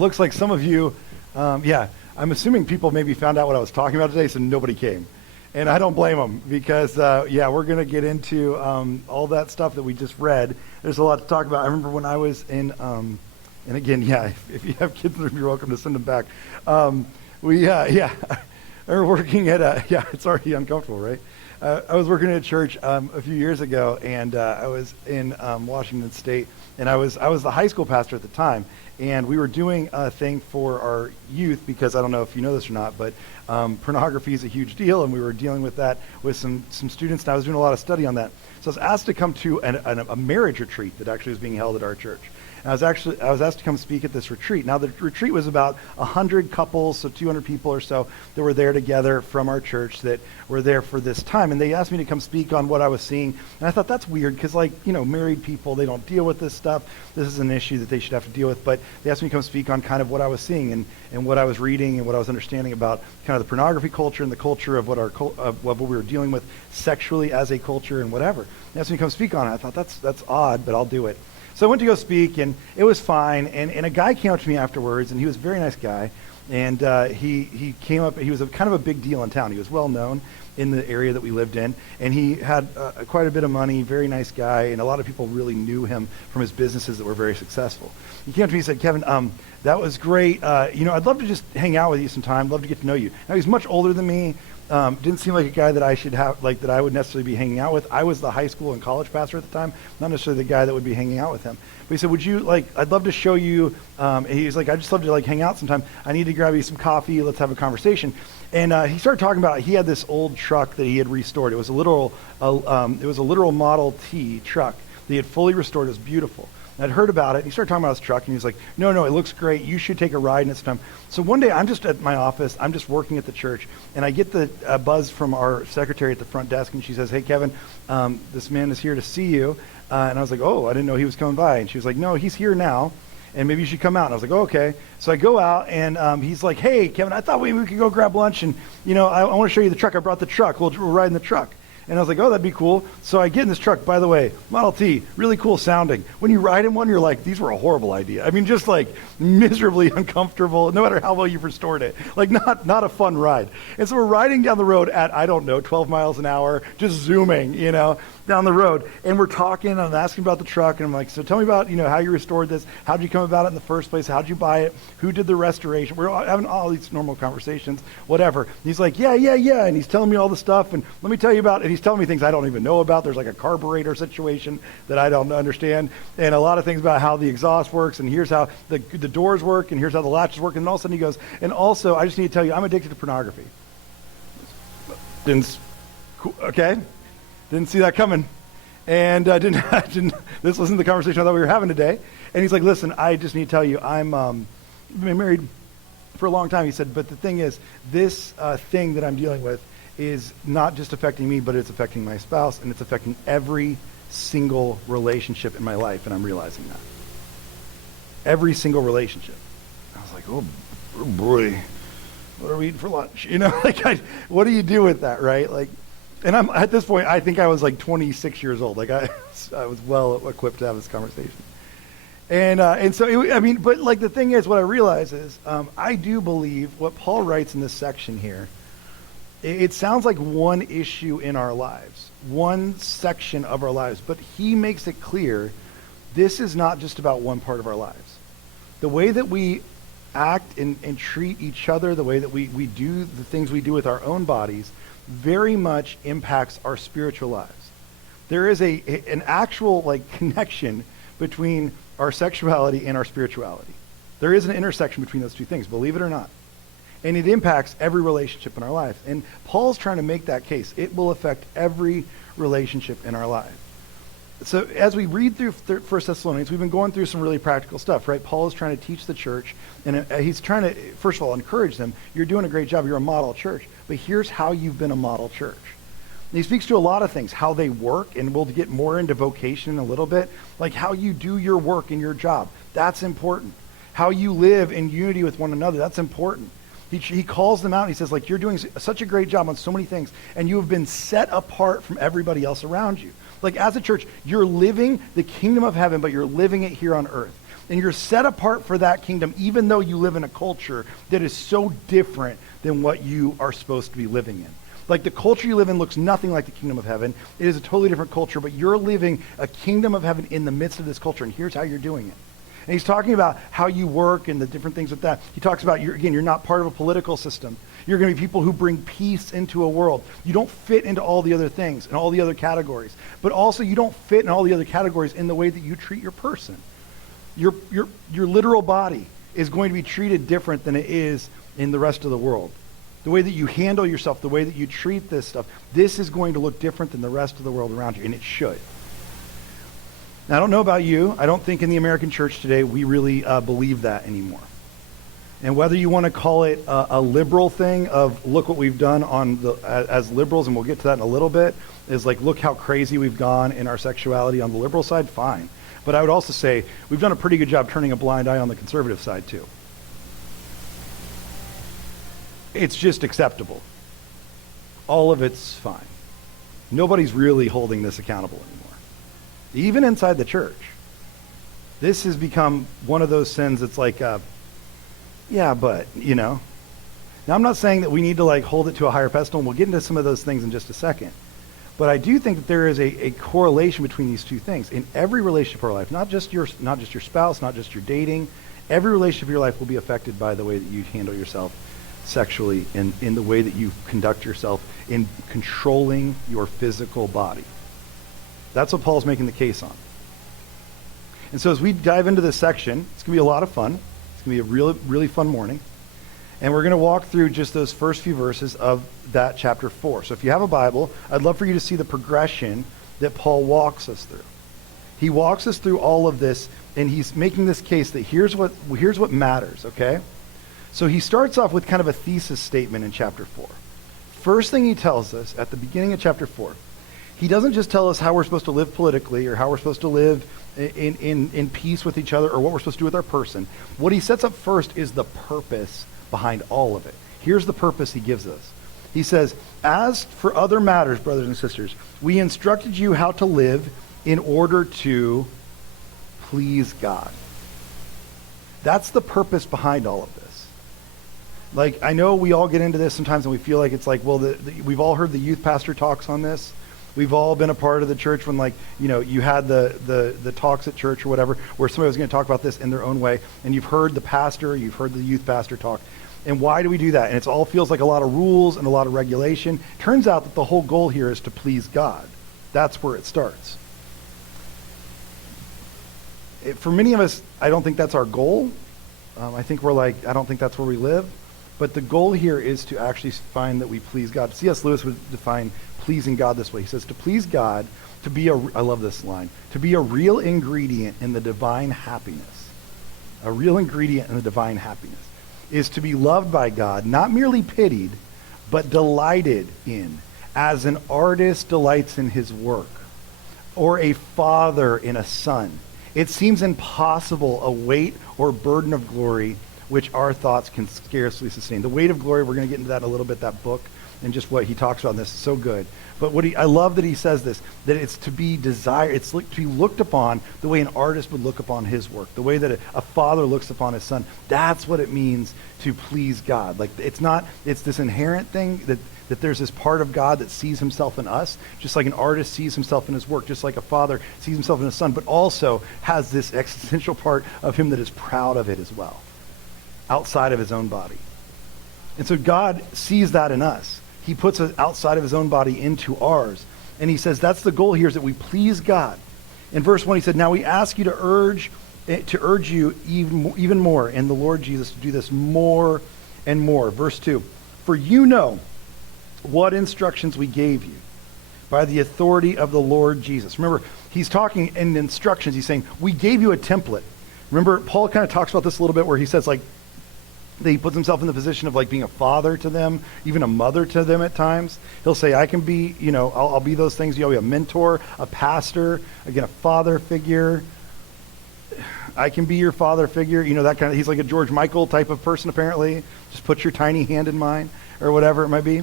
Looks like some of you, I'm assuming people maybe found out what I was talking about today, so nobody came. And I don't blame them because, we're going to get into all that stuff that we just read. There's a lot to talk about. I remember when I was in, and again, if you have kids, you're welcome to send them back. We're working at it's already uncomfortable, right? I was working at a church a few years ago, and I was in Washington State, and I was the high school pastor at the time, and we were doing a thing for our youth because I don't know if you know this or not, but pornography is a huge deal, and we were dealing with that with some students, and I was doing a lot of study on that. So I was asked to come to a marriage retreat that actually was being held at our church. And I was asked to come speak at this retreat. Now, the retreat was about 100 couples, so 200 people or so that were there together from our church that were there for this time. And they asked me to come speak on what I was seeing. And I thought that's weird because, married people, they don't deal with this stuff. This is an issue that they should have to deal with. But they asked me to come speak on kind of what I was seeing and what I was reading and what I was understanding about kind of the pornography culture and the culture of what we were dealing with sexually as a culture and whatever. They asked me to come speak on it. I thought that's odd, but I'll do it. So I went to go speak, and it was fine. And a guy came up to me afterwards, and he was a very nice guy. And he came up. He was kind of a big deal in town. He was well known in the area that we lived in, and he had quite a bit of money. Very nice guy, and a lot of people really knew him from his businesses that were very successful. He came up to me and said, "Kevin, that was great. I'd love to just hang out with you sometime. Love to get to know you." Now he's much older than me. Didn't seem like a guy that I should have, that I would necessarily be hanging out with. I was the high school and college pastor at the time, not necessarily the guy that would be hanging out with him. But he said, "Would you I'd love to show you." And he's like, "I'd just love to hang out sometime. I need to grab you some coffee. Let's have a conversation." And he started talking about he had this old truck that he had restored. It was a literal Model T truck that he had fully restored. It was beautiful. I'd heard about it. He started talking about his truck, and he was like, no, it looks great. You should take a ride in it sometime. So one day, I'm just at my office. I'm just working at the church, and I get the buzz from our secretary at the front desk, and she says, "Hey, Kevin, this man is here to see you." And I was like, "Oh, I didn't know he was coming by." And she was like, "No, he's here now, and maybe you should come out." And I was like, "Oh, okay." So I go out, and he's like, "Hey, Kevin, I thought we could go grab lunch, and I want to show you the truck. I brought the truck. We'll ride in the truck." And I was like, "Oh, that'd be cool." So I get in this truck, by the way, Model T, really cool sounding. When you ride in one, you're like, these were a horrible idea. I mean, just miserably uncomfortable, no matter how well you've restored it. Not a fun ride. And so we're riding down the road at, 12 miles an hour, just zooming, down the road. And we're talking, and I'm asking about the truck, and I'm like, "So tell me about, how you restored this. How'd you come about it in the first place? How'd you buy it? Who did the restoration?" We're having all these normal conversations, whatever. And he's like, yeah. And he's telling me all the stuff, and let me tell you about it. And he's telling me things I don't even know about. There's a carburetor situation that I don't understand, and a lot of things about how the exhaust works, and here's how the doors work, and here's how the latches work. And all of a sudden he goes, "And also, I just need to tell you, I'm addicted to pornography." Okay. Didn't see that coming. And this wasn't the conversation I thought we were having today. And he's like, "Listen, I just need to tell you, I'm been married for a long time." He said, "But the thing is, this thing that I'm dealing with is not just affecting me, but it's affecting my spouse, and it's affecting every single relationship in my life, and I'm realizing that. Every single relationship." I was like, "Oh boy, what are we eating for lunch?" What do you do with that, right? And I'm at this point, I think I was 26 years old. I was well equipped to have this conversation. And so, but the thing is, what I realize is, I do believe what Paul writes in this section here, it sounds like one issue in our lives, one section of our lives, but he makes it clear this is not just about one part of our lives. The way that we act and treat each other, the way that we do the things we do with our own bodies, very much impacts our spiritual lives. There is an actual connection between our sexuality and our spirituality. There is an intersection between those two things, believe it or not. And it impacts every relationship in our life. And Paul's trying to make that case. It will affect every relationship in our life. So as we read through 1 Thessalonians, we've been going through some really practical stuff, right? Paul is trying to teach the church, and he's trying to, first of all, encourage them. You're doing a great job. You're a model church. But here's how you've been a model church. And he speaks to a lot of things, how they work, and we'll get more into vocation in a little bit, like how you do your work and your job. That's important. How you live in unity with one another. That's important. He calls them out, and he says, you're doing such a great job on so many things, and you have been set apart from everybody else around you. As a church, you're living the kingdom of heaven, but you're living it here on earth. And you're set apart for that kingdom, even though you live in a culture that is so different than what you are supposed to be living in. Like the culture you live in looks nothing like the kingdom of heaven. It is a totally different culture, but you're living a kingdom of heaven in the midst of this culture, and here's how you're doing it. And he's talking about how you work and the different things with that. He talks about, you're not part of a political system. You're going to be people who bring peace into a world. You don't fit into all the other things and all the other categories. But also you don't fit in all the other categories in the way that you treat your person. Your literal body is going to be treated different than it is in the rest of the world. The way that you handle yourself, the way that you treat this stuff, this is going to look different than the rest of the world around you, and it should. Now, I don't know about you. I don't think in the American church today we really believe that anymore. And whether you want to call it a liberal thing of look what we've done as liberals, and we'll get to that in a little bit, is like look how crazy we've gone in our sexuality on the liberal side, fine. But I would also say we've done a pretty good job turning a blind eye on the conservative side too. It's just acceptable. All of it's fine. Nobody's really holding this accountable anymore. Even inside the church. This has become one of those sins that's like, yeah, but, Now, I'm not saying that we need to like hold it to a higher pedestal, and we'll get into some of those things in just a second. But I do think that there is a correlation between these two things. In every relationship of our life, not just your spouse, not just your dating, every relationship of your life will be affected by the way that you handle yourself sexually and in the way that you conduct yourself in controlling your physical body. That's what Paul's making the case on. And so as we dive into this section, it's going to be a lot of fun. It's going to be a really, really fun morning. And we're going to walk through just those first few verses of that chapter 4. So if you have a Bible, I'd love for you to see the progression that Paul walks us through. He walks us through all of this, and he's making this case that here's what matters, okay? So he starts off with kind of a thesis statement in chapter 4. First thing he tells us at the beginning of chapter 4, he doesn't just tell us how we're supposed to live politically or how we're supposed to live in peace with each other or what we're supposed to do with our person. What he sets up first is the purpose behind all of it. Here's the purpose he gives us. He says, as for other matters, brothers and sisters, we instructed you how to live in order to please God. That's the purpose behind all of this. Like, I know we all get into this sometimes and we feel like it's like, well, we've all heard the youth pastor talks on this. We've all been a part of the church when, like, you had the talks at church or whatever where somebody was going to talk about this in their own way, and you've heard the pastor, you've heard the youth pastor talk. And why do we do that? And it all feels like a lot of rules and a lot of regulation. Turns out that the whole goal here is to please God. That's where it starts. For many of us, I don't think that's our goal. I think we're like, I don't think that's where we live. But the goal here is to actually find that we please God. C.S. Lewis would define pleasing God this way. He says, to please God, I love this line, to be a real ingredient in the divine happiness. A real ingredient in the divine happiness is to be loved by God, not merely pitied, but delighted in, as an artist delights in his work, or a father in a son. It seems impossible, a weight or burden of glory which our thoughts can scarcely sustain. The weight of glory, we're going to get into that in a little bit, that book, and just what he talks about in this is so good. But I love that he says this, that it's to be desired, it's to be looked upon the way an artist would look upon his work, the way that a father looks upon his son. That's what it means to please God. Like, it's this inherent thing that there's this part of God that sees himself in us, just like an artist sees himself in his work, just like a father sees himself in his son, but also has this existential part of him that is proud of it as well, outside of his own body. And so God sees that in us. He puts it outside of his own body into ours. And he says that's the goal here, is that we please God. In verse 1, he said, now we ask you to urge you even more in the Lord Jesus to do this more and more. Verse 2, for you know what instructions we gave you by the authority of the Lord Jesus. Remember, he's talking in instructions. He's saying, we gave you a template. Remember, Paul kind of talks about this a little bit where he says, like, that he puts himself in the position of like being a father to them, even a mother to them at times. He'll say, I can be, I'll be those things. You'll be a mentor, a pastor, again, a father figure. I can be your father figure. That kind of, he's like a George Michael type of person, apparently. Just put your tiny hand in mine, or whatever it might be.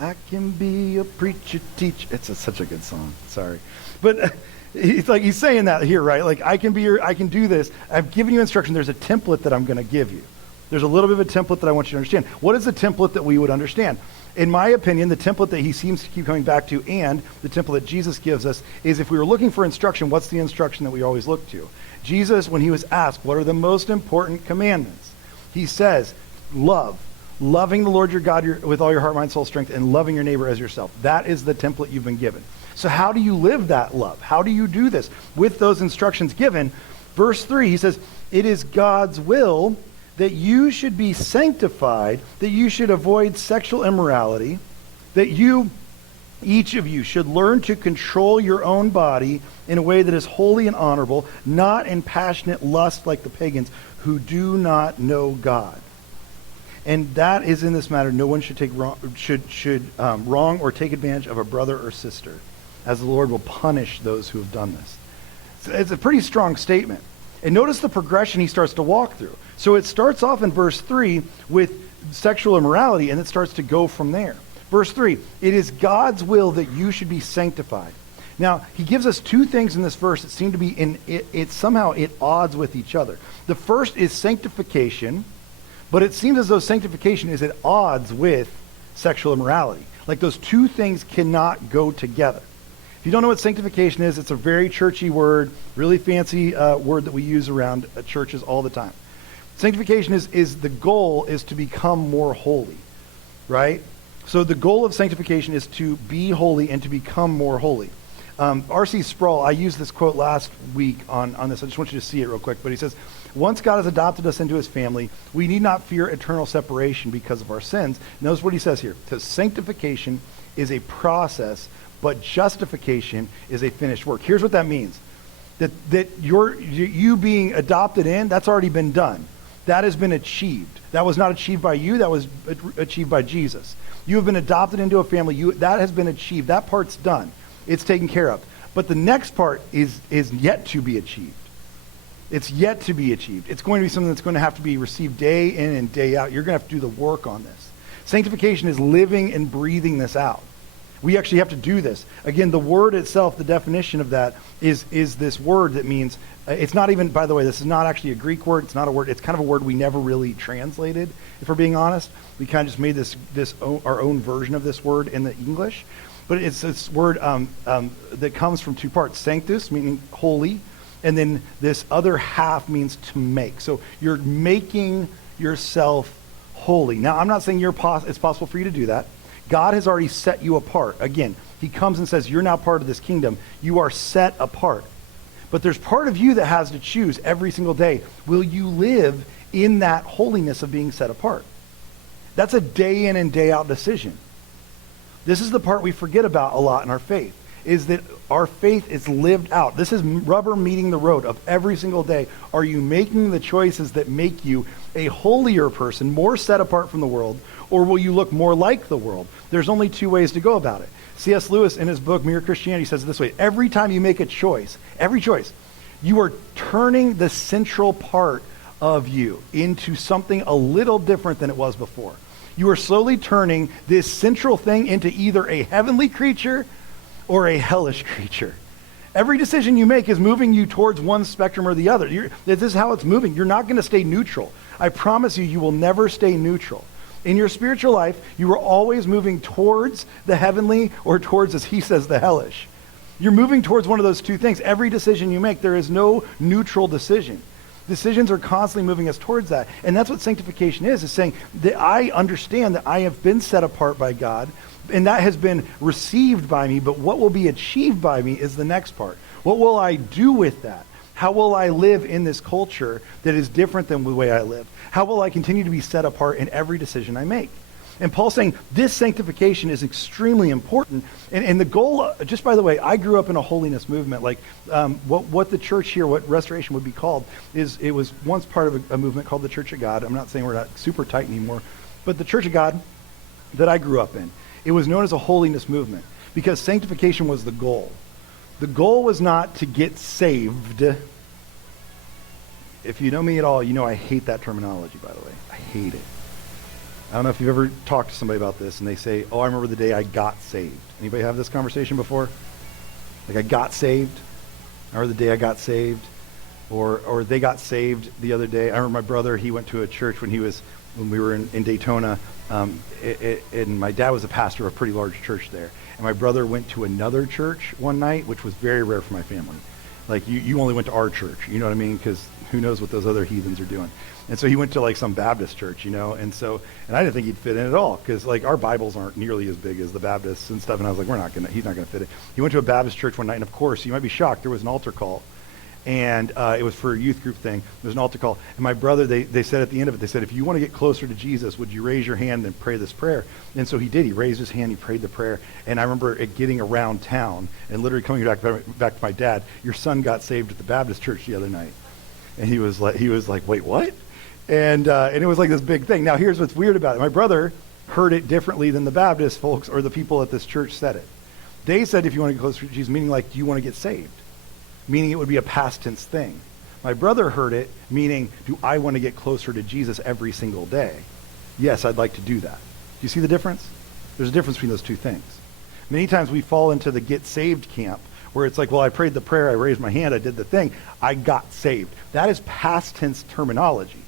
I can be a preacher, teacher. It's such a good song. Sorry. But It's like he's saying that here, right? Like I can do this. I've given you instruction. There's a template that I'm going to give you. There's a little bit of a template that I want you to understand. What is the template that we would understand? In my opinion, the template that he seems to keep coming back to and the template that Jesus gives us is if we were looking for instruction, what's the instruction that we always look to? Jesus, when he was asked, what are the most important commandments? He says, loving the Lord your God with all your heart, mind, soul, strength, and loving your neighbor as yourself. That is the template you've been given. So how do you live that love? How do you do this? With those instructions given, verse 3, he says, it is God's will that you should be sanctified, that you should avoid sexual immorality, that each of you should learn to control your own body in a way that is holy and honorable, not in passionate lust like the pagans who do not know God. And that is in this matter, no one should take wrong or take advantage of a brother or sister, as the Lord will punish those who have done this. It's a pretty strong statement. And notice the progression he starts to walk through. So it starts off in verse 3 with sexual immorality, and it starts to go from there. Verse 3, it is God's will that you should be sanctified. Now, he gives us two things in this verse that seem to be somehow at odds with each other. The first is sanctification, but it seems as though sanctification is at odds with sexual immorality. Like those two things cannot go together. If you don't know what sanctification is, it's a very churchy word, really fancy word that we use around churches all the time. Sanctification is the goal is to become more holy, right? So the goal of sanctification is to be holy and to become more holy. R.C. Sproul, I used this quote last week on this. I just want you to see it real quick. But he says, once God has adopted us into his family, we need not fear eternal separation because of our sins. Notice what he says here. It says, sanctification is a process, but justification is a finished work. Here's what that means. That you being adopted in, that's already been done. That has been achieved. That was not achieved by you. That was achieved by Jesus. You have been adopted into a family. That has been achieved. That part's done. It's taken care of. But the next part is yet to be achieved. It's yet to be achieved. It's going to be something that's going to have to be received day in and day out. You're going to have to do the work on this. Sanctification is living and breathing this out. We actually have to do this. Again, the word itself, the definition of that is this word that means, it's not even, by the way, this is not actually a Greek word. It's not a word. It's kind of a word we never really translated, if we're being honest. We kind of just made our own version of this word in the English. But it's this word that comes from two parts. Sanctus, meaning holy, and then this other half means to make. So you're making yourself holy. Now, I'm not saying it's possible for you to do that. God has already set you apart. Again, he comes and says, you're now part of this kingdom. You are set apart. But there's part of you that has to choose every single day. Will you live in that holiness of being set apart? That's a day in and day out decision. This is the part we forget about a lot in our faith, is that our faith is lived out. This is rubber meeting the road of every single day. Are you making the choices that make you a holier person, more set apart from the world, or will you look more like the world? There's only two ways to go about it. C.S. Lewis, in his book, Mere Christianity, says it this way. Every time you make a choice, you are turning the central part of you into something a little different than it was before. You are slowly turning this central thing into either a heavenly creature or a hellish creature. Every decision you make is moving you towards one spectrum or the other. This is how it's moving. You're not going to stay neutral. I promise you, you will never stay neutral. In your spiritual life, you are always moving towards the heavenly or towards, as he says, the hellish. You're moving towards one of those two things. Every decision you make, there is no neutral decision. Decisions are constantly moving us towards that. And that's what sanctification is saying that I understand that I have been set apart by God, and that has been received by me, but what will be achieved by me is the next part. What will I do with that? How will I live in this culture that is different than the way I live? How will I continue to be set apart in every decision I make? And Paul's saying this sanctification is extremely important. And the goal, just by the way, I grew up in a holiness movement. Like what the church here, what Restoration would be called, is it was once part of a movement called the Church of God. I'm not saying we're not super tight anymore, but the Church of God that I grew up in, it was known as a holiness movement because sanctification was the goal. The goal was not to get saved. If you know me at all, you know I hate that terminology, by the way. I hate it. I don't know if you've ever talked to somebody about this and they say, oh, I remember the day I got saved. Anybody have this conversation before? Like I got saved? or the day I got saved, or they got saved the other day. I remember my brother, he went to a church when we were in Daytona, and my dad was a pastor of a pretty large church there. And my brother went to another church one night, which was very rare for my family. Like, you only went to our church, you know what I mean? Because who knows what those other heathens are doing. And so he went to like some Baptist church, and I didn't think he'd fit in at all, because like our Bibles aren't nearly as big as the Baptists and stuff. And I was like, he's not gonna fit in. He went to a Baptist church one night, and of course, you might be shocked, there was an altar call. And it was for a youth group thing. There was an altar call. And my brother, they said at the end of it, they said, if you want to get closer to Jesus, would you raise your hand and pray this prayer? And so he did. He raised his hand. He prayed the prayer. And I remember it getting around town and literally coming back to my dad. Your son got saved at the Baptist church the other night. And he was like, wait, what? And it was like this big thing. Now, here's what's weird about it. My brother heard it differently than the Baptist folks or the people at this church said it. They said, if you want to get closer to Jesus, meaning like, do you want to get saved? Meaning it would be a past tense thing. My brother heard it, meaning, do I want to get closer to Jesus every single day? Yes, I'd like to do that. Do you see the difference? There's a difference between those two things. Many times we fall into the get saved camp, where it's like, well, I prayed the prayer, I raised my hand, I did the thing, I got saved. That is past tense terminology,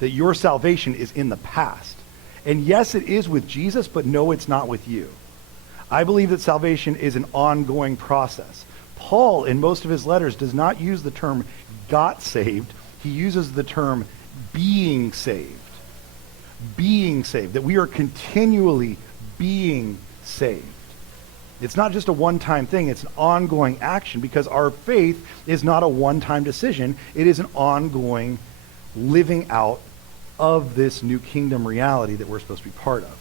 that your salvation is in the past. And yes, it is with Jesus, but no, it's not with you. I believe that salvation is an ongoing process. Paul, in most of his letters, does not use the term got saved. He uses the term being saved. Being saved. That we are continually being saved. It's not just a one-time thing. It's an ongoing action, because our faith is not a one-time decision. It is an ongoing living out of this new kingdom reality that we're supposed to be part of.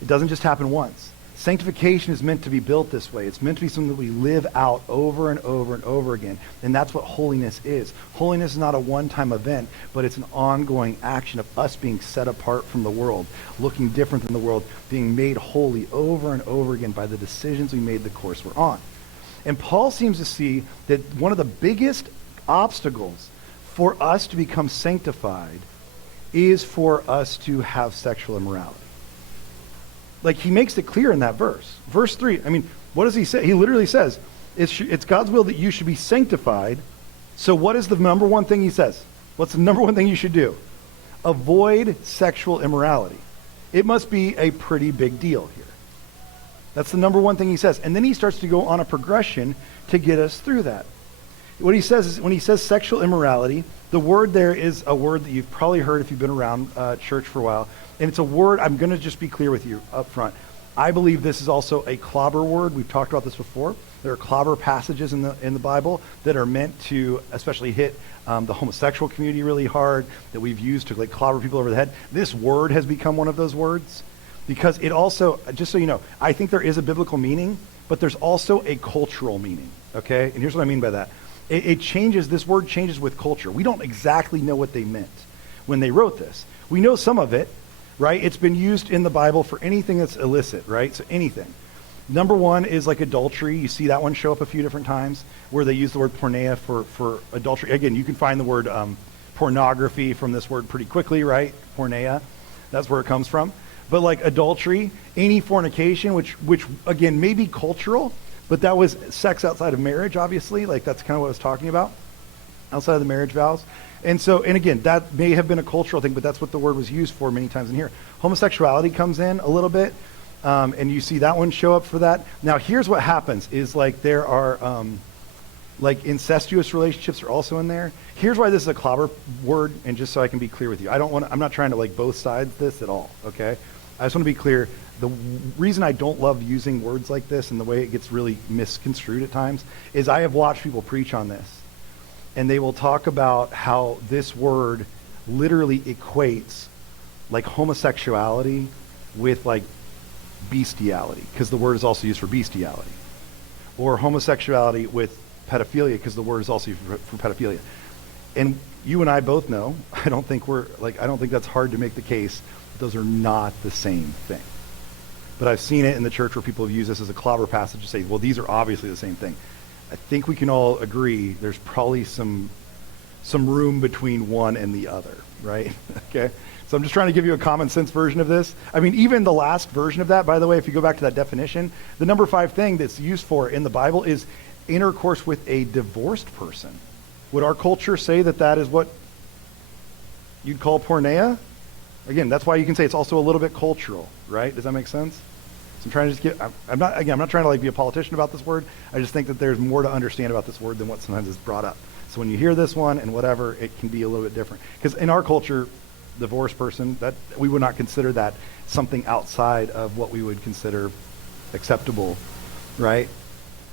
It doesn't just happen once. Sanctification is meant to be built this way. It's meant to be something that we live out over and over and over again. And that's what holiness is. Holiness is not a one-time event, but it's an ongoing action of us being set apart from the world, looking different than the world, being made holy over and over again by the decisions we made, the course we're on. And Paul seems to see that one of the biggest obstacles for us to become sanctified is for us to have sexual immorality. Like, he makes it clear in that verse. Verse 3, what does he say? He literally says, it's God's will that you should be sanctified. So what is the number one thing he says? What's the number one thing you should do? Avoid sexual immorality. It must be a pretty big deal here. That's the number one thing he says. And then he starts to go on a progression to get us through that. What he says is, when he says sexual immorality, the word there is a word that you've probably heard if you've been around church for a while. And it's a word, I'm going to just be clear with you up front. I believe this is also a clobber word. We've talked about this before. There are clobber passages in the Bible that are meant to especially hit the homosexual community really hard, that we've used to like clobber people over the head. This word has become one of those words, because it also, just so you know, I think there is a biblical meaning, but there's also a cultural meaning, okay? And here's what I mean by that. It changes, this word changes with culture. We don't exactly know what they meant when they wrote this. We know some of it, right? It's been used in the Bible for anything that's illicit, right? So anything. Number one is like adultery. You see that one show up a few different times where they use the word porneia for adultery. Again, you can find the word pornography from this word pretty quickly, right? Porneia, that's where it comes from. But like adultery, any fornication, which again, may be cultural, but that was sex outside of marriage, obviously. Like, that's kind of what I was talking about, outside of the marriage vows. And again, that may have been a cultural thing, but that's what the word was used for many times in here. Homosexuality comes in a little bit, and you see that one show up for that. Now, here's what happens is, like, there are like incestuous relationships are also in there. Here's why this is a clobber word, and just so I can be clear with you. I'm not trying to like both sides this at all, okay? I just want to be clear. The reason I don't love using words like this and the way it gets really misconstrued at times is I have watched people preach on this, and they will talk about how this word literally equates like homosexuality with like bestiality, because the word is also used for bestiality, or homosexuality with pedophilia, because the word is also used for pedophilia. And you and I both know, I don't think that's hard to make the case that those are not the same thing. But I've seen it in the church where people have used this as a clobber passage to say, well, these are obviously the same thing. I think we can all agree there's probably some room between one and the other, right? Okay? So I'm just trying to give you a common sense version of this. Even the last version of that, by the way, if you go back to that definition, the number 5 thing that's used for in the Bible is intercourse with a divorced person. Would our culture say that that is what you'd call porneia? Again, that's why you can say it's also a little bit cultural, right? Does that make sense? So I'm trying to just get, I'm not trying to like be a politician about this word. I just think that there's more to understand about this word than what sometimes is brought up. So when you hear this one and whatever, it can be a little bit different. Because in our culture, divorced person, that we would not consider that something outside of what we would consider acceptable, right?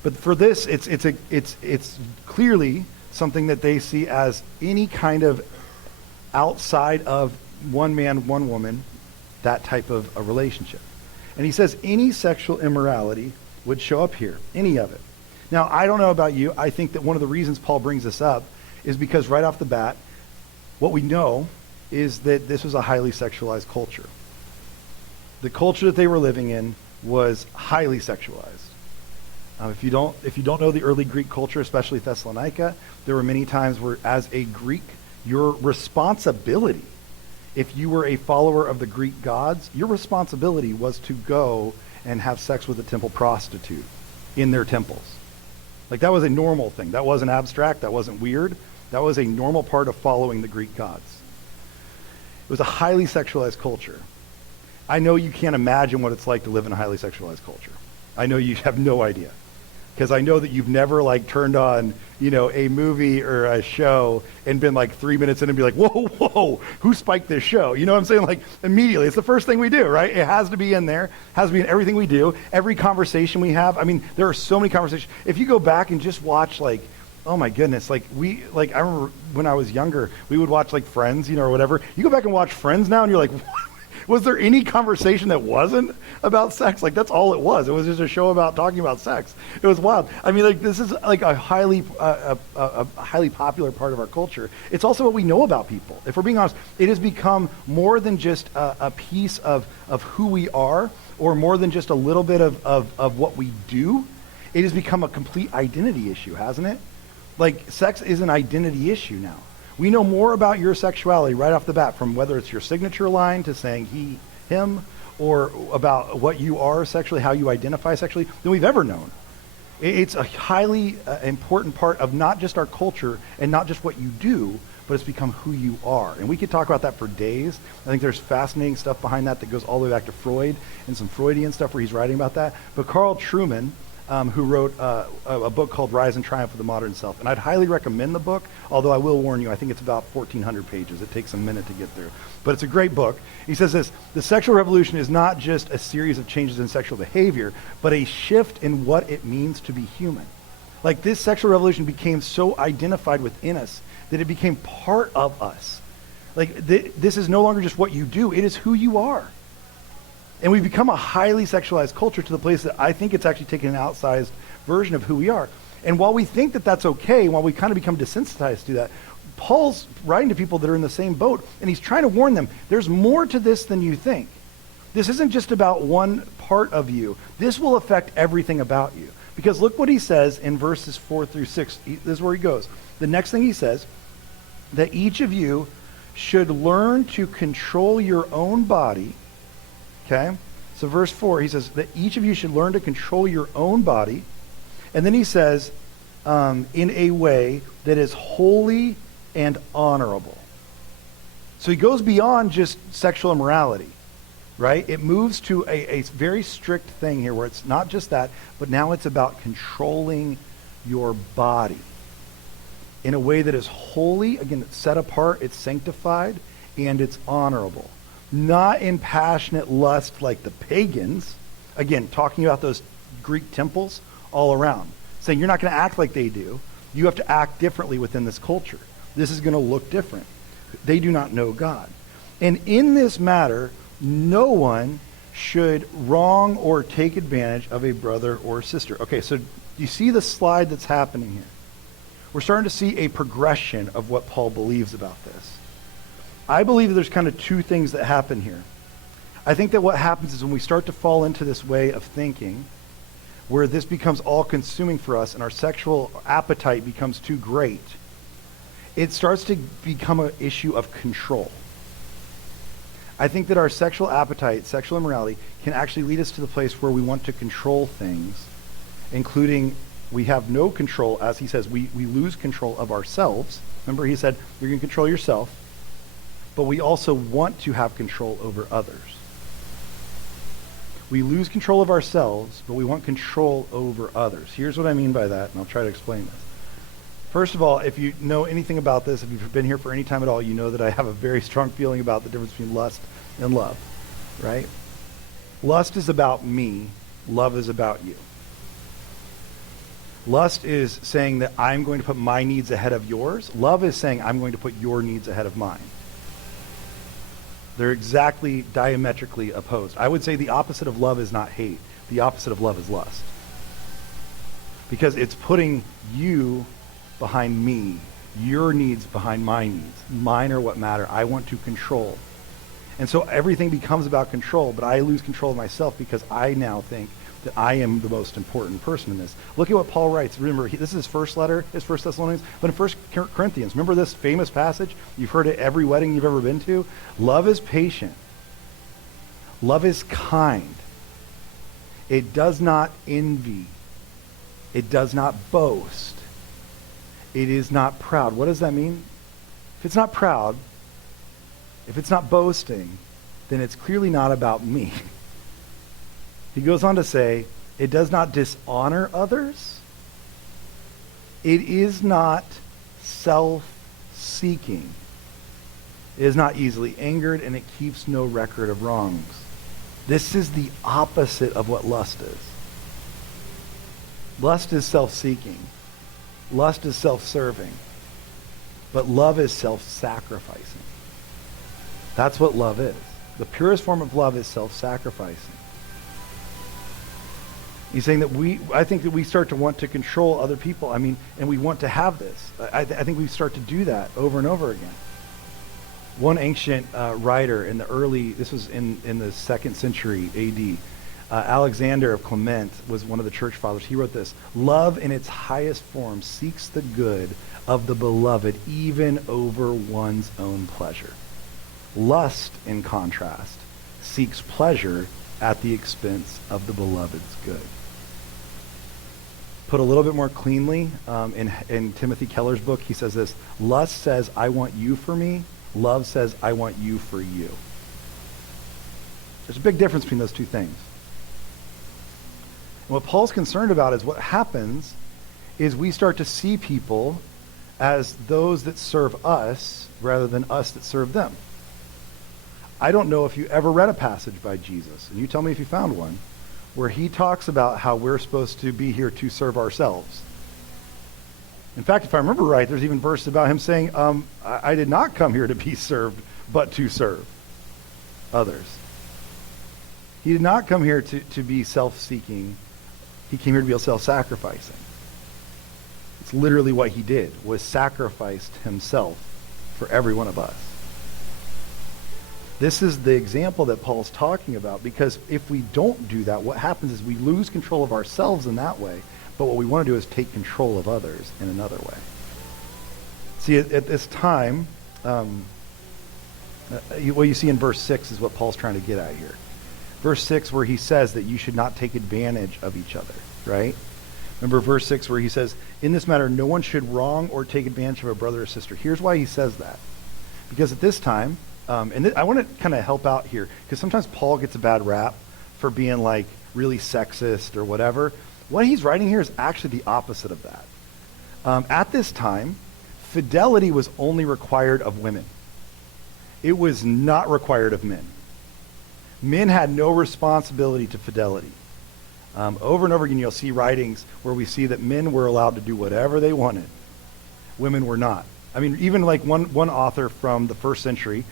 But for this, it's clearly something that they see as any kind of outside of one man, one woman, that type of a relationship. And he says any sexual immorality would show up here, any of it. Now, I don't know about you. I think that one of the reasons Paul brings this up is because right off the bat, what we know is that this was a highly sexualized culture. The culture that they were living in was highly sexualized. If you don't know the early Greek culture, especially Thessalonica, there were many times where, as a Greek, your responsibility, if you were a follower of the Greek gods, your responsibility was to go and have sex with a temple prostitute in their temples. Like, that was a normal thing. That wasn't abstract. That wasn't weird. That was a normal part of following the Greek gods. It was a highly sexualized culture. I know you can't imagine what it's like to live in a highly sexualized culture. I know you have no idea. Because I know that you've never like turned on, a movie or a show and been like 3 minutes in and be like, whoa, who spiked this show? You know what I'm saying? Like, immediately. It's the first thing we do, right? It has to be in there. It has to be in everything we do. Every conversation we have. I mean, there are so many conversations. If you go back and just watch like, oh my goodness, I remember when I was younger, we would watch like Friends, or whatever. You go back and watch Friends now and you're like, what? Was there any conversation that wasn't about sex? Like, that's all it was. It was just a show about talking about sex. It was wild. I mean, like, this is like a highly popular part of our culture. It's also what we know about people. If we're being honest, it has become more than just a piece of who we are, or more than just a little bit of what we do. It has become a complete identity issue, hasn't it? Like, sex is an identity issue now. We know more about your sexuality right off the bat, from whether it's your signature line to saying he, him, or about what you are sexually, how you identify sexually, than we've ever known. It's a highly important part of not just our culture and not just what you do, but it's become who you are. And we could talk about that for days. I think there's fascinating stuff behind that goes all the way back to Freud and some Freudian stuff where he's writing about that. But Carl Trueman, who wrote a book called Rise and Triumph of the Modern Self. And I'd highly recommend the book, although I will warn you, I think it's about 1,400 pages. It takes a minute to get through. But it's a great book. He says this: the sexual revolution is not just a series of changes in sexual behavior, but a shift in what it means to be human. Like, this sexual revolution became so identified within us that it became part of us. Like, this is no longer just what you do, it is who you are. And we've become a highly sexualized culture to the place that I think it's actually taken an outsized version of who we are. And while we think that that's okay, while we kind of become desensitized to that, Paul's writing to people that are in the same boat, and he's trying to warn them, there's more to this than you think. This isn't just about one part of you. This will affect everything about you. Because look what he says in verses 4 through 6. This is where he goes. The next thing he says, that each of you should learn to control your own body. Okay? So verse 4, he says that each of you should learn to control your own body. And then he says, in a way that is holy and honorable. So he goes beyond just sexual immorality, right? It moves to a very strict thing here where it's not just that, but now it's about controlling your body in a way that is holy, again, it's set apart, it's sanctified, and it's honorable. Not in passionate lust like the pagans. Again, talking about those Greek temples all around. Saying you're not going to act like they do. You have to act differently within this culture. This is going to look different. They do not know God. And in this matter, no one should wrong or take advantage of a brother or sister. Okay, so you see the slide that's happening here. We're starting to see a progression of what Paul believes about this. I believe that there's kind of two things that happen here. I think that what happens is when we start to fall into this way of thinking, where this becomes all-consuming for us and our sexual appetite becomes too great, it starts to become an issue of control. I think that our sexual appetite, sexual immorality, can actually lead us to the place where we want to control things, including We have no control, as he says, we lose control of ourselves. Remember, he said, you're going to control yourself, but we also want to have control over others. We lose control of ourselves, but we want control over others. Here's what I mean by that, and I'll try to explain this. First of all, if you know anything about this, if you've been here for any time at all, you know that I have a very strong feeling about the difference between lust and love, right? Lust is about me. Love is about you. Lust is saying that I'm going to put my needs ahead of yours. Love is saying I'm going to put your needs ahead of mine. They're exactly diametrically opposed. I would say the opposite of love is not hate. The opposite of love is lust. Because it's putting you behind me, your needs behind my needs. Mine are what matter. I want to control. And so everything becomes about control, but I lose control of myself because I now think that I am the most important person in this. Look at what Paul writes. Remember, this is his first letter, his first Thessalonians, but in 1 Corinthians, remember this famous passage? You've heard it at every wedding you've ever been to. Love is patient. Love is kind. It does not envy. It does not boast. It is not proud. What does that mean? If it's not proud, if it's not boasting, then it's clearly not about me. He goes on to say, it does not dishonor others. It is not self-seeking. It is not easily angered, and it keeps no record of wrongs. This is the opposite of what lust is. Lust is self-seeking. Lust is self-serving. But love is self-sacrificing. That's what love is. The purest form of love is self-sacrificing. He's saying that I think that we start to want to control other people. I mean, and we want to have this. I think we start to do that over and over again. One ancient writer in the this was in the 2nd century A.D., Alexander of Clement was one of the church fathers. He wrote this: love in its highest form seeks the good of the beloved even over one's own pleasure. Lust, in contrast, seeks pleasure at the expense of the beloved's good. Put a little bit more cleanly, in Timothy Keller's book, he says this: lust says, I want you for me. Love says, I want you for you. There's a big difference between those two things. And what Paul's concerned about is what happens is we start to see people as those that serve us rather than us that serve them. I don't know if you ever read a passage by Jesus, and you tell me if you found one, where he talks about how we're supposed to be here to serve ourselves. In fact, if I remember right, there's even verses about him saying, I did not come here to be served, but to serve others. He did not come here to be self-seeking. He came here to be self-sacrificing. It's literally what he did, was sacrificed himself for every one of us. This is the example that Paul's talking about, because if we don't do that, what happens is we lose control of ourselves in that way, but what we want to do is take control of others in another way. See, at this time, what you see in verse 6 is what Paul's trying to get at here. Verse 6, where he says that you should not take advantage of each other, right? Remember verse 6 where he says, in this matter, no one should wrong or take advantage of a brother or sister. Here's why he says that. Because at this time, I want to kind of help out here, because sometimes Paul gets a bad rap for being like really sexist or whatever. What he's writing here is actually the opposite of that. At this time, fidelity was only required of women. It was not required of men. Men had no responsibility to fidelity. Over and over again, you'll see writings where we see that men were allowed to do whatever they wanted. Women were not. I mean, even like one author from the 1st century,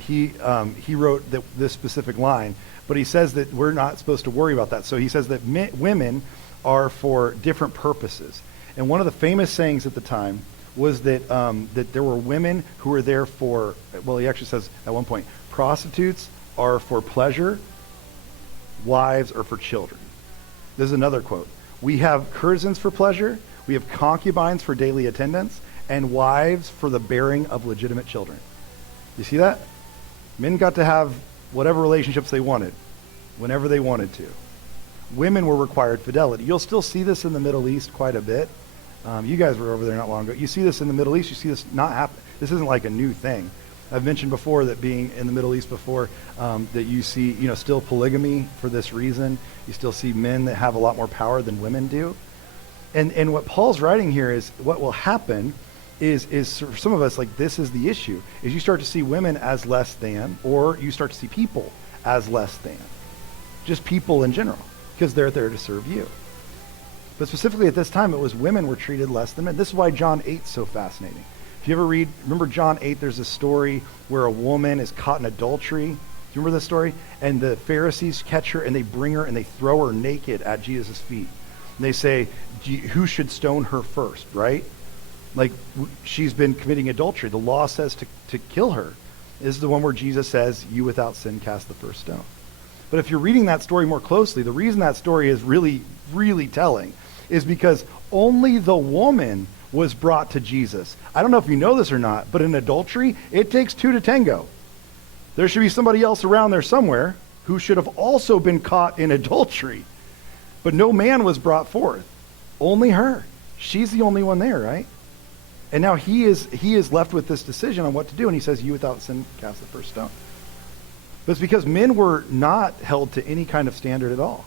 he wrote this specific line, but he says that we're not supposed to worry about that. So he says that women are for different purposes. And one of the famous sayings at the time was that there were women who were there for, well, he actually says at one point, prostitutes are for pleasure, wives are for children. This is another quote. We have courtesans for pleasure, we have concubines for daily attendance, and wives for the bearing of legitimate children. You see that? Men got to have whatever relationships they wanted, whenever they wanted to. women were required fidelity. You'll still see this in the Middle East quite a bit. You guys were over there not long ago. You see this in the Middle East. You see this not happen. This isn't like a new thing. I've mentioned before that being in the Middle East before, that you see, still polygamy for this reason. You still see men that have a lot more power than women do. And what Paul's writing here is what will happen is for some of us, like, this is the issue, is you start to see women as less than, or you start to see people as less than. Just people in general, because they're there to serve you. But specifically at this time, it was women were treated less than men. This is why John 8 is so fascinating. If you ever remember John 8, there's a story where a woman is caught in adultery. Do you remember this story? And the Pharisees catch her and they bring her and they throw her naked at Jesus' feet. And they say, who should stone her first, right? Like, she's been committing adultery. The law says to kill her. This is the one where Jesus says, you without sin cast the first stone. But if you're reading that story more closely, the reason that story is really, really telling is because only the woman was brought to Jesus. I don't know if you know this or not, but in adultery, it takes two to tango. There should be somebody else around there somewhere who should have also been caught in adultery. But no man was brought forth. Only her. She's the only one there, right? And now he is left with this decision on what to do, and he says, you without sin cast the first stone. But it's because men were not held to any kind of standard at all.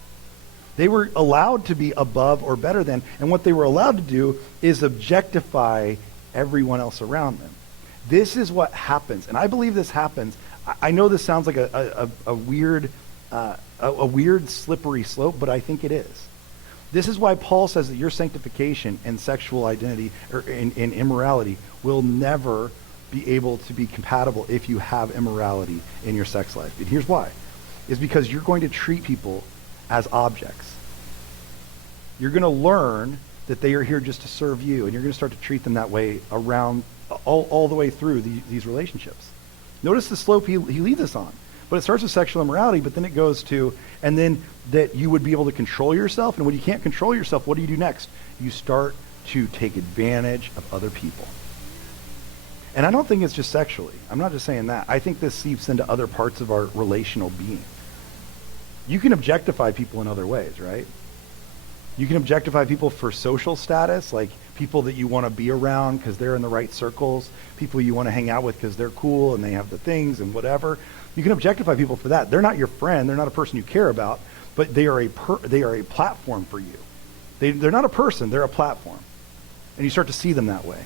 They were allowed to be above or better than, and what they were allowed to do is objectify everyone else around them. This is what happens, and I believe this happens. I know this sounds like a weird slippery slope, but I think it is. This is why Paul says that your sanctification and sexual identity or in immorality will never be able to be compatible if you have immorality in your sex life. And here's why. Is because you're going to treat people as objects. You're going to learn that they are here just to serve you, and you're going to start to treat them that way around all the way through these relationships. Notice the slope he leads us on. But it starts with sexual immorality, but then it goes to, and then that you would be able to control yourself. And when you can't control yourself, what do you do next? You start to take advantage of other people. And I don't think it's just sexually. I'm not just saying that. I think this seeps into other parts of our relational being. You can objectify people in other ways, right? You can objectify people for social status, like people that you want to be around because they're in the right circles, people you want to hang out with because they're cool and they have the things and whatever. You can objectify people for that. They're not your friend. They're not a person you care about, but they are a platform for you. They're not a person. They're a platform. And you start to see them that way.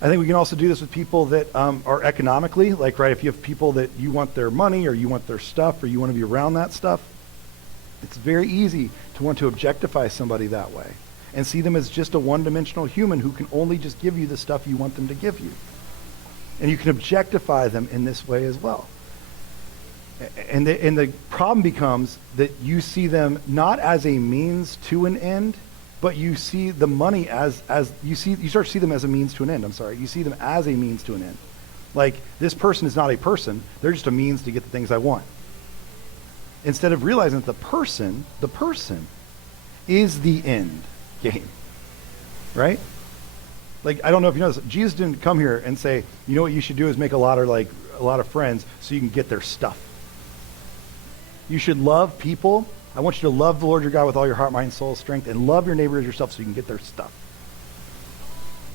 I think we can also do this with people that are economically, like, right, if you have people that you want their money or you want their stuff or you want to be around that stuff, it's very easy to want to objectify somebody that way and see them as just a one-dimensional human who can only just give you the stuff you want them to give you. And you can objectify them in this way as well. And the problem becomes that you see them not as a means to an end, but you see the money as you start to see them as a means to an end. You see them as a means to an end. Like, this person is not a person. They're just a means to get the things I want. Instead of realizing that the person is the end game. Right? Like, I don't know if you know this. Jesus didn't come here and say, you know what you should do is make a lot of friends so you can get their stuff. You should love people. I want you to love the Lord your God with all your heart, mind, soul, strength, and love your neighbor as yourself so you can get their stuff.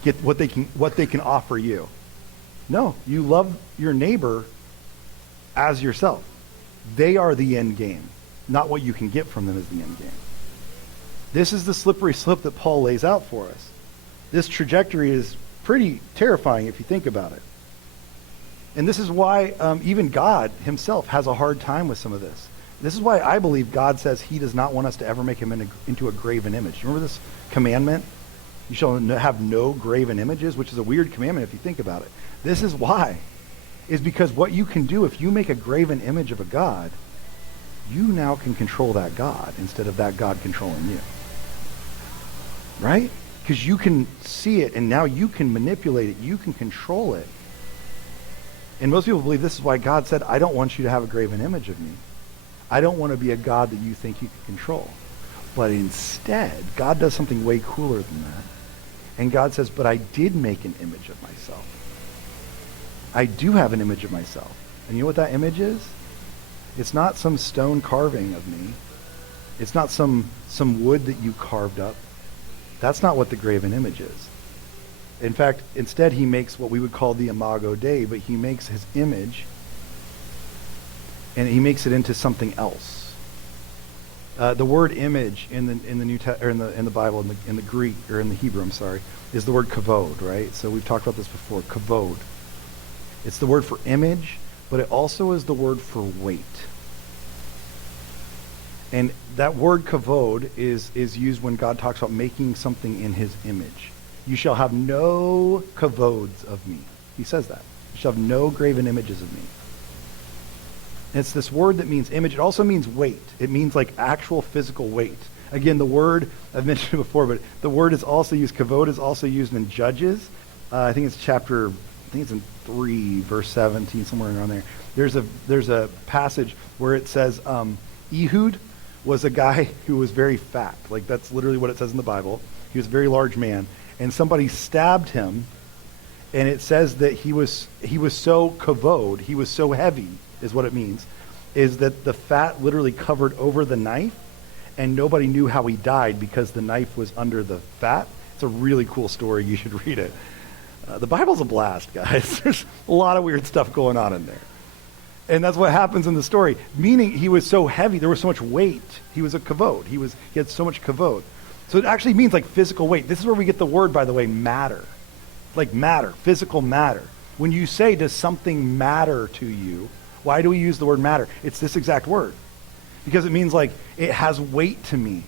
Get what they can offer you. No, you love your neighbor as yourself. They are the end game. Not what you can get from them is the end game. This is the slippery slope that Paul lays out for us. This trajectory is pretty terrifying if you think about it. And this is why even God himself has a hard time with some of this. This is why I believe God says he does not want us to ever make him into a graven image. Remember this commandment? You shall have no graven images, which is a weird commandment if you think about it. This is why. Is because what you can do if you make a graven image of a God, you now can control that God instead of that God controlling you. Right? Because you can see it and now you can manipulate it. You can control it. And most people believe this is why God said, I don't want you to have a graven image of me. I don't want to be a God that you think you can control. But instead, God does something way cooler than that. And God says, but I did make an image of myself. I do have an image of myself. And you know what that image is? It's not some stone carving of me. It's not some wood that you carved up. That's not what the graven image is. In fact, instead he makes what we would call the imago Dei, but he makes his image and he makes it into something else. The word image in the in the Bible, in the Greek, or in the Hebrew, I'm sorry, is the word kavod, right? So we've talked about this before, kavod. It's the word for image, but it also is the word for weight. And that word kavod is used when God talks about making something in his image. You shall have no kavods of me. He says that. You shall have no graven images of me. And it's this word that means image. It also means weight. It means like actual physical weight. Again, the word, I've mentioned it before, but the word is also used, kavod is also used in Judges. I think it's in 3, verse 17, somewhere around there. There's a passage where it says Ehud was a guy who was very fat. Like, that's literally what it says in the Bible. He was a very large man. And somebody stabbed him, and it says that he was so kavod, he was so heavy, is what it means, is that the fat literally covered over the knife, and nobody knew how he died because the knife was under the fat. It's a really cool story. You should read it. The Bible's a blast, guys. There's a lot of weird stuff going on in there. And that's what happens in the story. Meaning he was so heavy, there was so much weight. He was a kavod. He had so much kavod. So it actually means like physical weight. This is where we get the word, by the way, matter. Like matter, physical matter. When you say, does something matter to you? Why do we use the word matter? It's this exact word. Because it means like it has weight to me.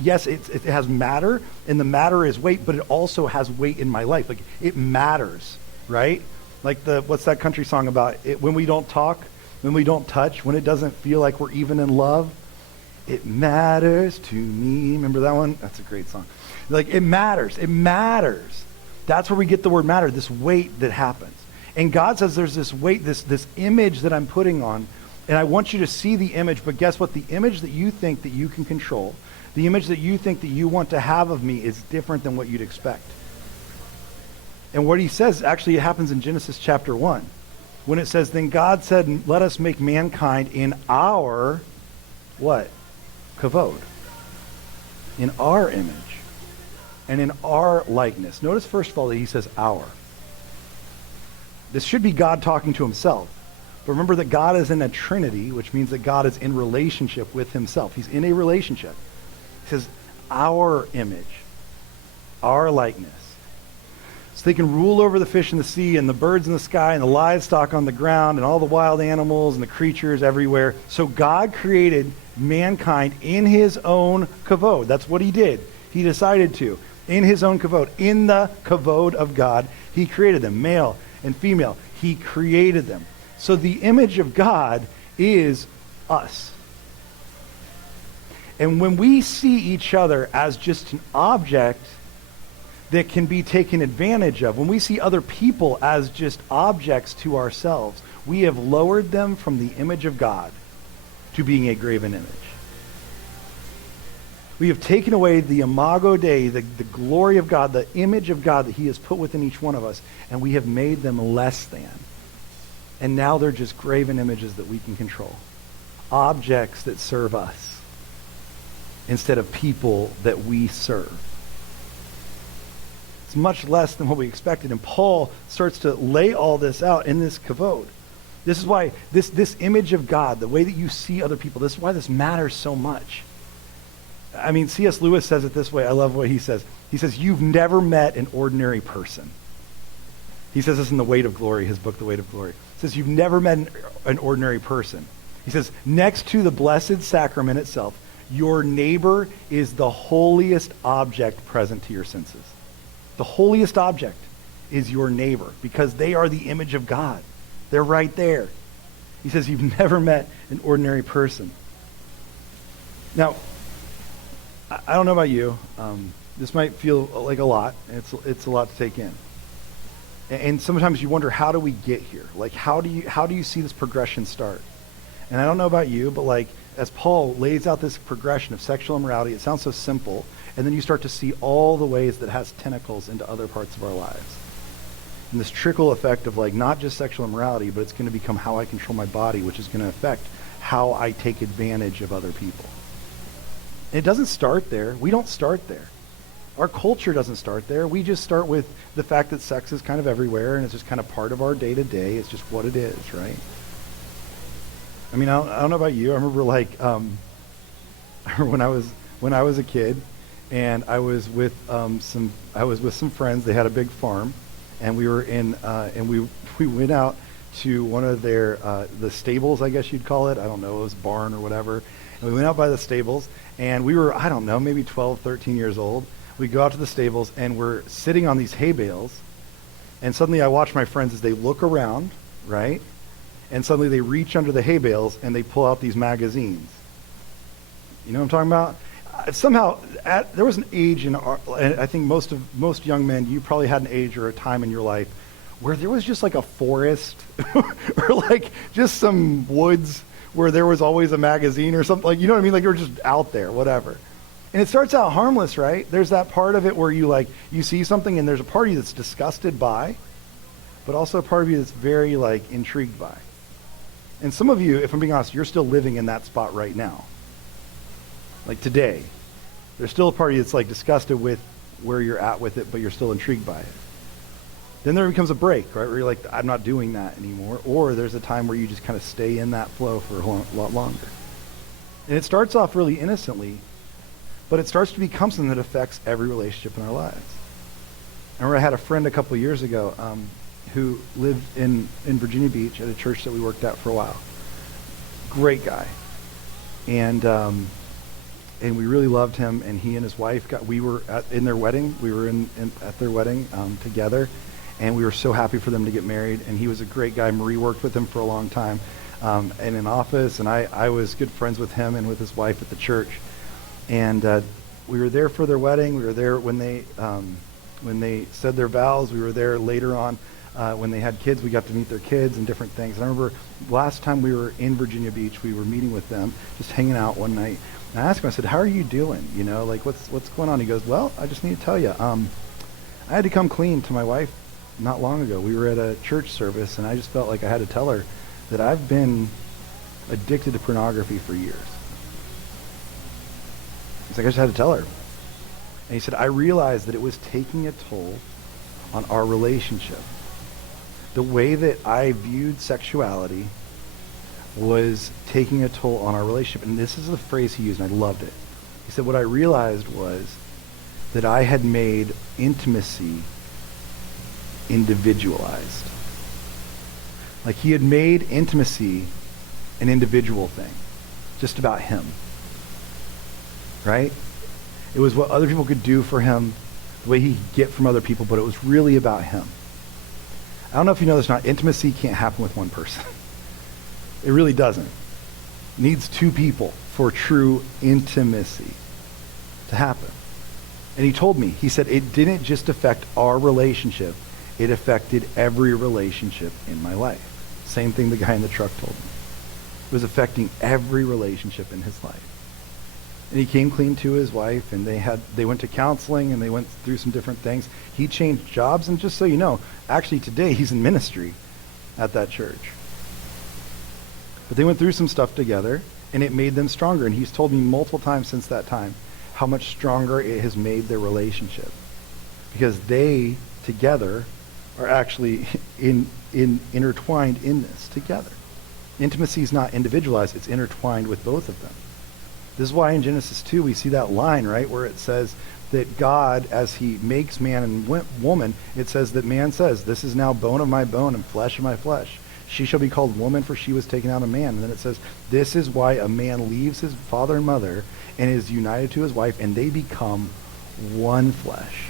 Yes, it has matter, and the matter is weight, but it also has weight in my life. Like it matters, right? Like what's that country song about? When we don't talk, when we don't touch, when it doesn't feel like we're even in love, it matters to me. Remember that one? That's a great song. Like it matters. It matters. That's where we get the word matter, this weight that happens. And God says there's this weight, this image that I'm putting on, and I want you to see the image, but guess what? The image that you think that you can control, the image that you think that you want to have of me is different than what you'd expect. And what he says, actually it happens in Genesis chapter 1, when it says, then God said, let us make mankind in our, what? Kavod. In our image. And in our likeness. Notice first of all that he says our. This should be God talking to himself. But remember that God is in a trinity, which means that God is in relationship with himself. He's in a relationship. He says, our image, our likeness. So they can rule over the fish in the sea and the birds in the sky and the livestock on the ground and all the wild animals and the creatures everywhere. So God created mankind in his own kavod. That's what he did. He decided to. In his own kavod. In the kavod of God, he created them, male and female. He created them. So the image of God is us. And when we see each other as just an object that can be taken advantage of, when we see other people as just objects to ourselves, we have lowered them from the image of God to being a graven image. We have taken away the imago Dei, the glory of God, the image of God that he has put within each one of us, and we have made them less than. And now they're just graven images that we can control. Objects that serve us instead of people that we serve. It's much less than what we expected. And Paul starts to lay all this out in this kavod. This is why this image of God, the way that you see other people, this is why this matters so much. I mean, C.S. Lewis says it this way. I love what he says. He says, you've never met an ordinary person. He says this in The Weight of Glory, his book, The Weight of Glory. He says, you've never met an ordinary person. He says, next to the blessed sacrament itself, your neighbor is the holiest object present to your senses. The holiest object is your neighbor because they are the image of God. They're right there. He says, you've never met an ordinary person. Now, I don't know about you. This might feel like a lot. It's a lot to take in. And sometimes you wonder, how do we get here? Like, how do you see this progression start? And I don't know about you, but like, as Paul lays out this progression of sexual immorality, it sounds so simple, and then you start to see all the ways that it has tentacles into other parts of our lives. And this trickle effect of like, not just sexual immorality, but it's going to become how I control my body, which is going to affect how I take advantage of other people. It doesn't start there. We don't start there. Our culture doesn't start there. We just start with the fact that sex is kind of everywhere and it's just kind of part of our day-to-day. It's just what it is, right? I mean, I don't know about you. I remember when I was a kid, and I was with some friends. They had a big farm, and we were we went out to one of their the stables, I guess you'd call it. I don't know, it was a barn or whatever. And we went out by the stables, and we were, I don't know, maybe 12, 13 years old. We go out to the stables, and we're sitting on these hay bales, and suddenly I watch my friends as they look around, right? And suddenly they reach under the hay bales, and they pull out these magazines. You know what I'm talking about? Somehow, there was an age I think most young men, you probably had an age or a time in your life where there was just like a forest or like just some woods where there was always a magazine or something, like, you know what I mean? Like, you were just out there, whatever. And it starts out harmless, right? There's that part of it where you see something and there's a part of you that's disgusted by, but also a part of you that's very intrigued by. And some of you, if I'm being honest, you're still living in that spot right now. Like today, there's still a part of you that's disgusted with where you're at with it, but you're still intrigued by it. Then there becomes a break, right, where you're like, I'm not doing that anymore. Or there's a time where you just kind of stay in that flow for a lot longer. And it starts off really innocently, but it starts to become something that affects every relationship in our lives. I remember I had a friend a couple of years ago who lived in Virginia Beach at a church that we worked at for a while. Great guy. And we really loved him, and he and his wife we were in their wedding. We were at their wedding together, and we were so happy for them to get married. And he was a great guy. Marie worked with him for a long time in an office, and I was good friends with him and with his wife at the church. And we were there for their wedding. We were there when they said their vows. We were there later on when they had kids. We got to meet their kids and different things. And I remember last time we were in Virginia Beach, we were meeting with them, just hanging out one night. And I asked him, I said, how are you doing? You know, what's going on? He goes, well, I just need to tell you, I had to come clean to my wife not long ago. We were at a church service, and I just felt like I had to tell her that I've been addicted to pornography for years. He's like, I just had to tell her. And he said, I realized that it was taking a toll on our relationship. The way that I viewed sexuality was taking a toll on our relationship. And this is the phrase he used, and I loved it. He said, what I realized was that I had made intimacy individualized. Like, he had made intimacy an individual thing, just about him. Right? It was what other people could do for him, the way he could get from other people, but it was really about him. I don't know if you know this or not, intimacy can't happen with one person. It really doesn't. It needs two people for true intimacy to happen. And he told me, he said, it didn't just affect our relationship, it affected every relationship in my life. Same thing the guy in the truck told me. It was affecting every relationship in his life. And he came clean to his wife, and they went to counseling, and they went through some different things. He changed jobs, and just so you know, actually today he's in ministry at that church. But they went through some stuff together, and it made them stronger. And he's told me multiple times since that time how much stronger it has made their relationship. Because they, together, are actually intertwined in this together. Intimacy is not individualized, it's intertwined with both of them. This is why in Genesis 2 we see that line, right, where it says that God, as he makes man and woman, it says that man says, this is now bone of my bone and flesh of my flesh. She shall be called woman, for she was taken out of man. And then it says, this is why a man leaves his father and mother and is united to his wife, and they become one flesh.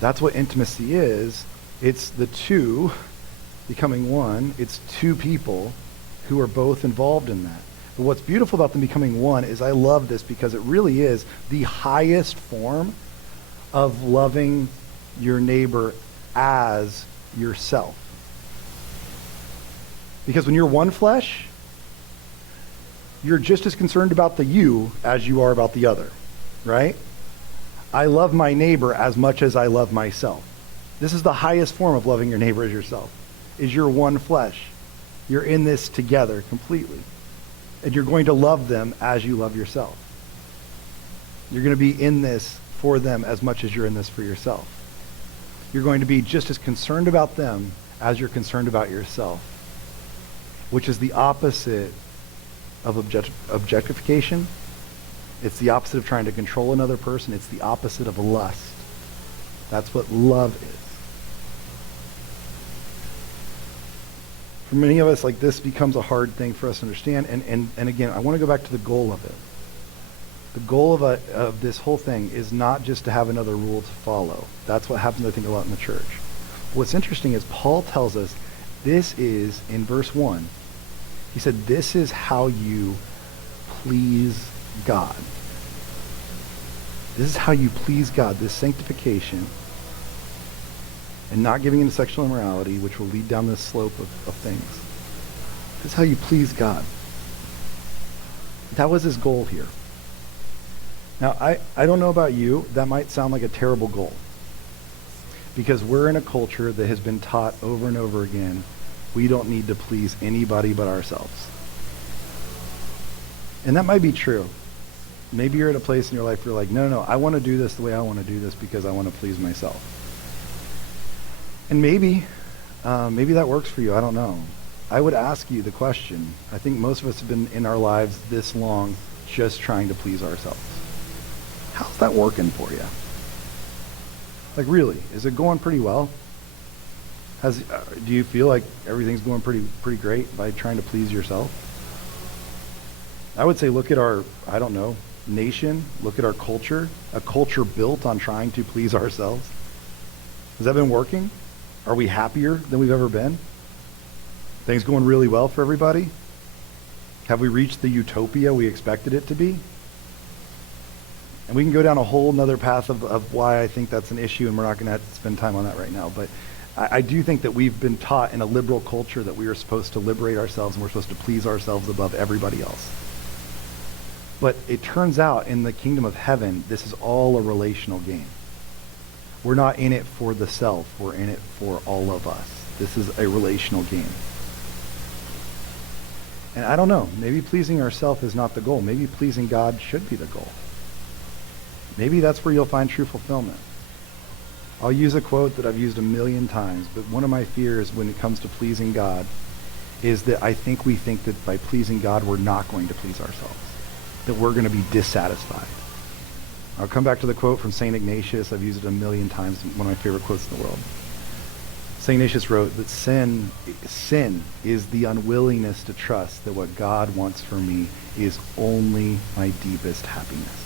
That's what intimacy is. It's the two becoming one. It's two people who are both involved in that. But what's beautiful about them becoming one is, I love this because it really is the highest form of loving your neighbor as yourself. Because when you're one flesh, you're just as concerned about the you as you are about the other, right? I love my neighbor as much as I love myself. This is the highest form of loving your neighbor as yourself, is you're one flesh. You're in this together completely. And you're going to love them as you love yourself. You're going to be in this for them as much as you're in this for yourself. You're going to be just as concerned about them as you're concerned about yourself, which is the opposite of objectification. It's the opposite of trying to control another person. It's the opposite of lust. That's what love is. For many of us, like, this becomes a hard thing for us to understand. And again, I want to go back to the goal of it. The goal of this whole thing is not just to have another rule to follow. That's what happens, I think, a lot in the church. What's interesting is Paul tells us this is, in verse 1, he said, this is how you please God. This is how you please God, this sanctification, and not giving into sexual immorality, which will lead down this slope of things. This is how you please God. That was his goal here. Now, I don't know about you, that might sound like a terrible goal, because we're in a culture that has been taught over and over again, we don't need to please anybody but ourselves. And that might be true. Maybe you're at a place in your life where you're like, no, I want to do this the way I want to do this because I want to please myself. And maybe that works for you. I don't know. I would ask you the question. I think most of us have been in our lives this long just trying to please ourselves. How's that working for you? Like, really, is it going pretty well? Do you feel like everything's going pretty great by trying to please yourself? I would say look at our, nation, look at our culture, a culture built on trying to please ourselves. Has that been working? Are we happier than we've ever been? Things going really well for everybody? Have we reached the utopia we expected it to be? And we can go down a whole nother path of why I think that's an issue, and we're not going to have to spend time on that right now. But I do think that we've been taught in a liberal culture that we are supposed to liberate ourselves and we're supposed to please ourselves above everybody else. But it turns out in the kingdom of heaven, this is all a relational game. We're not in it for the self. We're in it for all of us. This is a relational game. And I don't know. Maybe pleasing ourselves is not the goal. Maybe pleasing God should be the goal. Maybe that's where you'll find true fulfillment. I'll use a quote that I've used a million times, but one of my fears when it comes to pleasing God is that I think we think that by pleasing God, we're not going to please ourselves, that we're going to be dissatisfied. I'll come back to the quote from St. Ignatius. I've used it a million times, one of my favorite quotes in the world. St. Ignatius wrote that sin is the unwillingness to trust that what God wants for me is only my deepest happiness.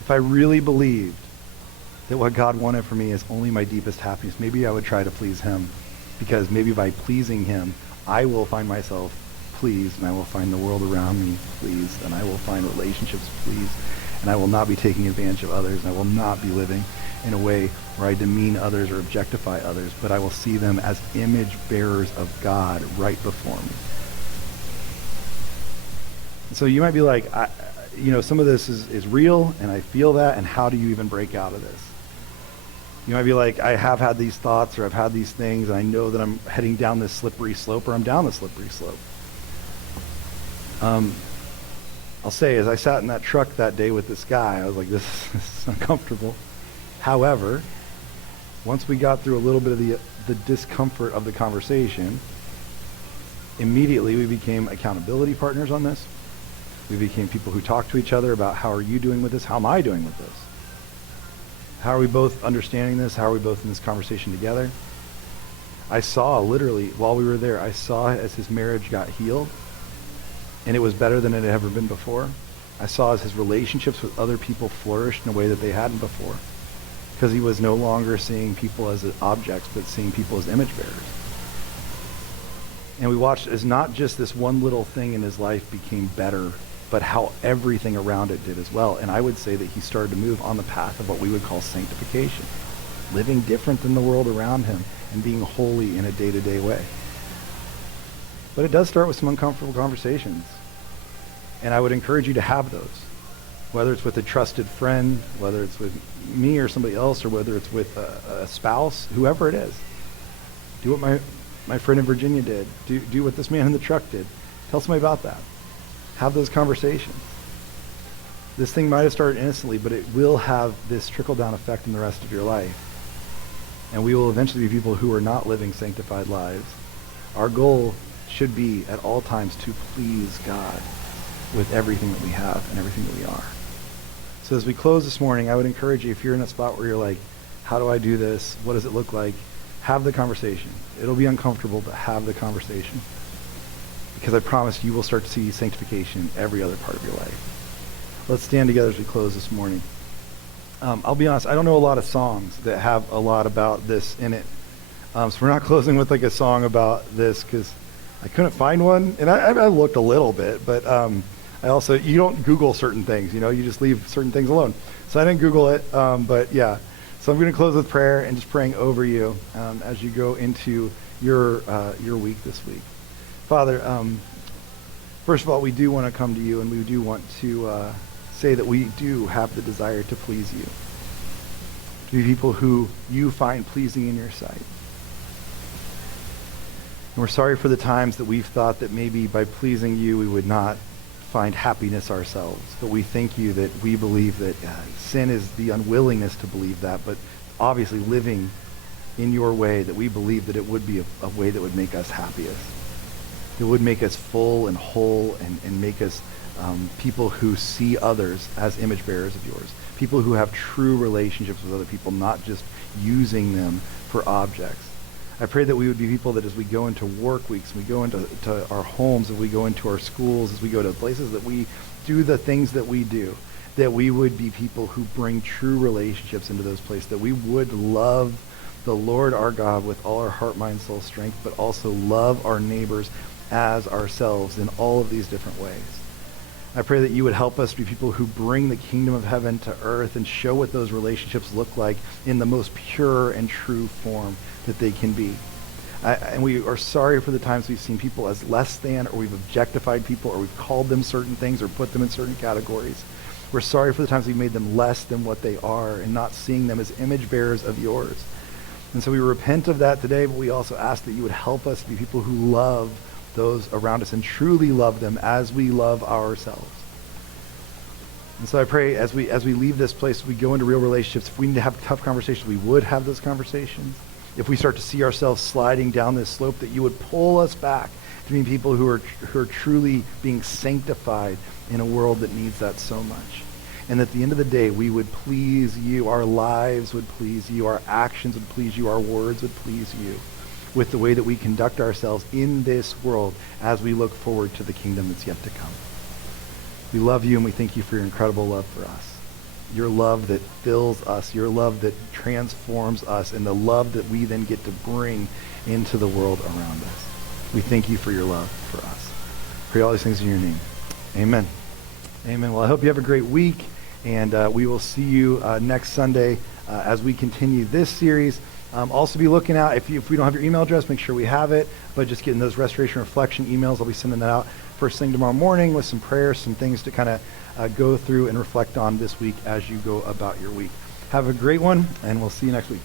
If I really believed that what God wanted for me is only my deepest happiness, maybe I would try to please him, because maybe by pleasing him, I will find myself pleased, and I will find the world around me pleased, and I will find relationships pleased, and I will not be taking advantage of others, and I will not be living in a way where I demean others or objectify others, but I will see them as image bearers of God right before me. So you might be like, some of this is real, and I feel that, and how do you even break out of this? You might be like, I have had these thoughts, or I've had these things, and I know that I'm heading down this slippery slope, or I'm down the slippery slope. I'll say, as I sat in that truck that day with this guy, I was like, this is uncomfortable. However, once we got through a little bit of the discomfort of the conversation, immediately we became accountability partners on this. We became people who talk to each other about, how are you doing with this? How am I doing with this? How are we both understanding this? How are we both in this conversation together? I saw, literally, while we were there, I saw as his marriage got healed, and it was better than it had ever been before. I saw as his relationships with other people flourished in a way that they hadn't before, because he was no longer seeing people as objects, but seeing people as image bearers. And we watched as not just this one little thing in his life became better, but how everything around it did as well. And I would say that he started to move on the path of what we would call sanctification, living different than the world around him and being holy in a day-to-day way. But it does start with some uncomfortable conversations. And I would encourage you to have those, whether it's with a trusted friend, whether it's with me or somebody else, or whether it's with a spouse, whoever it is. Do what my friend in Virginia did. Do what this man in the truck did. Tell somebody about that. Have those conversations. This thing might have started innocently, but it will have this trickle-down effect in the rest of your life. And we will eventually be people who are not living sanctified lives. Our goal should be at all times to please God with everything that we have and everything that we are. So as we close this morning, I would encourage you, if you're in a spot where you're like, how do I do this? What does it look like? Have the conversation. It'll be uncomfortable, but have the conversation. Because I promise you will start to see sanctification in every other part of your life. Let's stand together as we close this morning. I'll be honest, I don't know a lot of songs that have a lot about this in it. So we're not closing with like a song about this because I couldn't find one. And I looked a little bit, but you don't Google certain things, you just leave certain things alone. So I didn't Google it, but yeah. So I'm going to close with prayer and just praying over you as you go into your week this week. Father, first of all, we do want to come to you, and we do want to say that we do have the desire to please you, to be people who you find pleasing in your sight. And we're sorry for the times that we've thought that maybe by pleasing you we would not find happiness ourselves. But we thank you that we believe that sin is the unwillingness to believe that, but obviously living in your way, that we believe that it would be a way that would make us happiest. It would make us full and whole and make us people who see others as image bearers of yours. People who have true relationships with other people, not just using them for objects. I pray that we would be people that as we go into work weeks, we go into our homes, as we go into our schools, as we go to places that we do the things that we do, that we would be people who bring true relationships into those places, that we would love the Lord our God with all our heart, mind, soul, strength, but also love our neighbors as ourselves in all of these different ways. I pray that you would help us be people who bring the kingdom of heaven to earth and show what those relationships look like in the most pure and true form that they can be. And we are sorry for the times we've seen people as less than, or we've objectified people, or we've called them certain things or put them in certain categories. We're sorry for the times we've made them less than what they are and not seeing them as image bearers of yours. And so we repent of that today, but we also ask that you would help us be people who love those around us and truly love them as we love ourselves. And so I pray as we leave this place, we go into real relationships. If we need to have tough conversations, we would have those conversations. If we start to see ourselves sliding down this slope, that you would pull us back to being people who are truly being sanctified in a world that needs that so much. And at the end of the day, we would please you. Our lives would please you. Our actions would please you. Our words would please you with the way that we conduct ourselves in this world as we look forward to the kingdom that's yet to come. We love you and we thank you for your incredible love for us. Your love that fills us, your love that transforms us, and the love that we then get to bring into the world around us. We thank you for your love for us. Pray all these things in your name. Amen. Amen. Well, I hope you have a great week, and we will see you next Sunday as we continue this series. Also be looking out, if we don't have your email address, make sure we have it, but just getting those restoration reflection emails. I'll be sending that out first thing tomorrow morning with some prayers, some things to kind of go through and reflect on this week as you go about your week. Have a great one, and we'll see you next week.